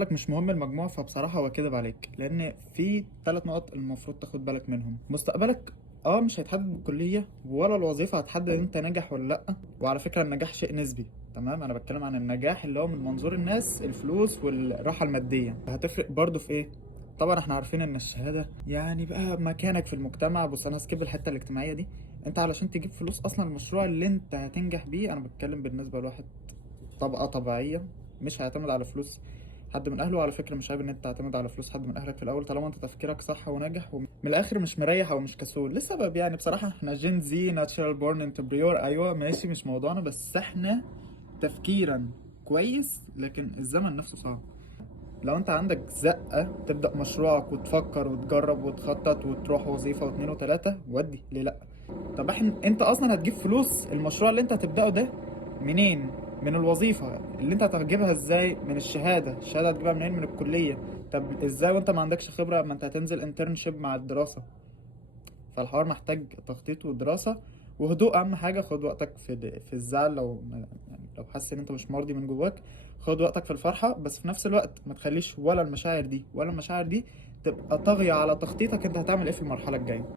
لك مش مهم المجموع، فبصراحة هو كدب عليك، لأن في 3 نقط المفروض تاخد بالك منهم. مستقبلك مش هيتحدد بالكلية ولا الوظيفة هتحدد انت ناجح ولا لأ. وعلى فكرة النجاح شيء نسبي، تمام؟ انا بتكلم عن النجاح اللي هو من منظور الناس، الفلوس والراحة المادية هتفرق برضو في ايه. طبعا احنا عارفين ان الشهادة يعني بقى مكانك في المجتمع. بص انا هسكيب الحتة الاجتماعية دي. انت علشان تجيب فلوس اصلا المشروع اللي انت هتنجح بيه، انا بتكلم بالنسبة لواحد طبقة طبيعية، مش هيعتمد على فلوس حد من اهله. على فكره مش عيب ان انت تعتمد على فلوس حد من اهلك في الاول، طالما انت تفكيرك صح وناجح ومن الاخر مش مريح او مش كسول لسبب. يعني بصراحه احنا جين زي ناتشرال بورن انتربريور، ايوه ماشي مش موضوعنا، بس احنا تفكيرا كويس لكن الزمن نفسه صعب. لو انت عندك زقه تبدا مشروعك وتفكر وتجرب وتخطط وتروح وظيفه واتنين وتلاته، ودي ليه لا. طب انت اصلا هتجيب فلوس المشروع اللي انت هتبداه ده منين؟ من الوظيفة اللي انت هتجيبها ازاي؟ من الشهادة هتجيبها منين؟ من الكلية. طب ازاي وانت ما عندكش خبرة؟ ما انت هتنزل انترنشيب مع الدراسة. فالحوار محتاج تخطيط ودراسة وهدوء. اهم حاجة خد وقتك في الزعل. لو يعني لو حاسس ان انت مش مرضي من جواك، خد وقتك في الفرحة، بس في نفس الوقت ما تخليش ولا المشاعر دي ولا المشاعر دي تبقى طاغية على تخطيطك انت هتعمل ايه في المرحلة الجاية.